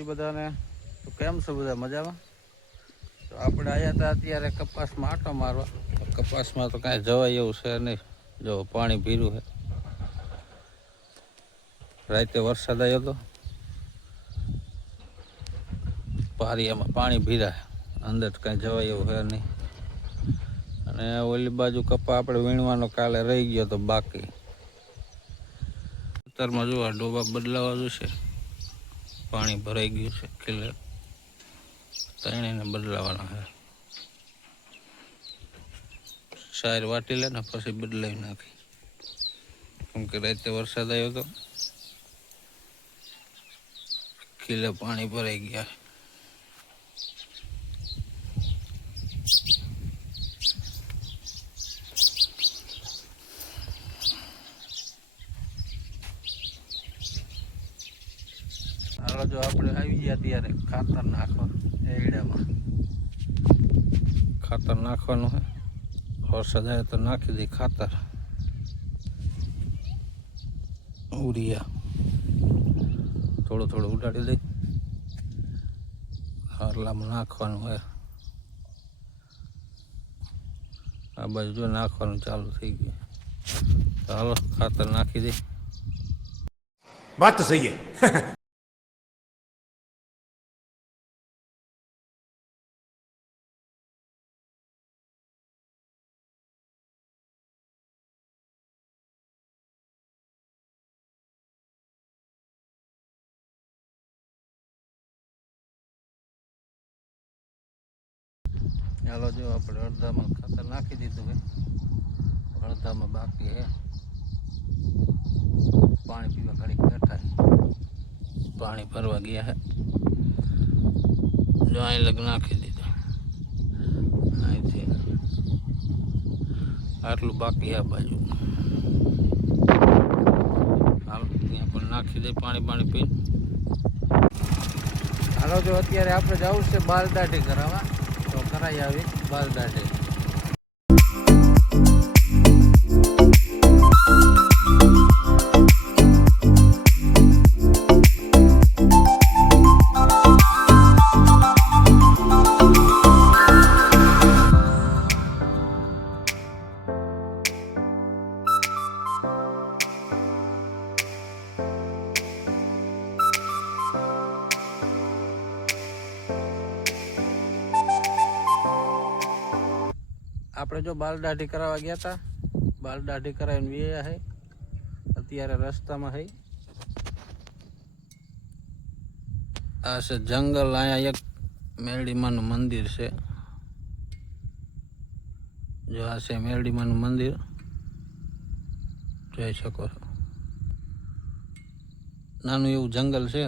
કેમ છો બધા? મજામાં? તો આપણે આવ્યા હતા અત્યારે કપાસમાં આટો મારવા. કપાસમાં તો કાંઈ જવાય એવું છે નહીં. જો પાણી ભીરું છે. રાતે વરસાદ આવ્યો હતો પારિયામાં પાણી ભીરા અંદર કાંઈ જવાય એવું છે નહીં. અને ઓલી બાજુ કપા આપણે વીણવાનો કાલે રહી ગયો તો બાકી. અત્યારમાં જોવા ડોબા બદલાવા જોશે. પાણી ભરાઈ ગયું છે કિલ્લે ત્રણેયને બદલાવાના છે. સાર વાટી લે ને પછી બદલાવી નાખી. કેમ કે રાતે વરસાદ આવ્યો હતો કિલ્લે પાણી ભરાઈ ગયા મિત્રો જો આપણે આવી ગયા ત્યારે ખાતર નાખવાનું એડામાં ખાતર નાખવાનું હોય વરસાદ આવે તો નાખી દે ખાતર. ઉરિયા. થોડું થોડું ઉડાડી દે. હરલામાં નાખવાનું હોય આ બાજુ જો નાખવાનું ચાલુ થઈ ગયું. ચાલો ખાતર નાખી દે. વાત તો સહી ચાલો જો આપણે અડધામાં ખાતર નાખી દીધું છે. અડધામાં બાકી હે પાણી પીવા ઘડીક બેઠા. પાણી ભરવા ગયા હે જો અહીં લગ નાખી દીધું. અહીંથી આટલું બાકી આ બાજુ. હાલ, ત્યાં પણ નાખી દે પાણી પાણી પી હાલો, જો અત્યારે આપણે જવું છે બાલ દાઢી કરાવવા તો કરાવી આવી બસ દાઢી આપણે જો બાલ દાઢી કરાવવા ગયા હતા બાલ દાઢી કરાવીને વ્યા છે અત્યારે રસ્તામાં છે આ છે જંગલ, અહીંયા એક મેરડીમાનું મંદિર છે. જો આ છે મેરડીમાનું મંદિર. જોઈ શકો છો. નાનું એવું જંગલ છે.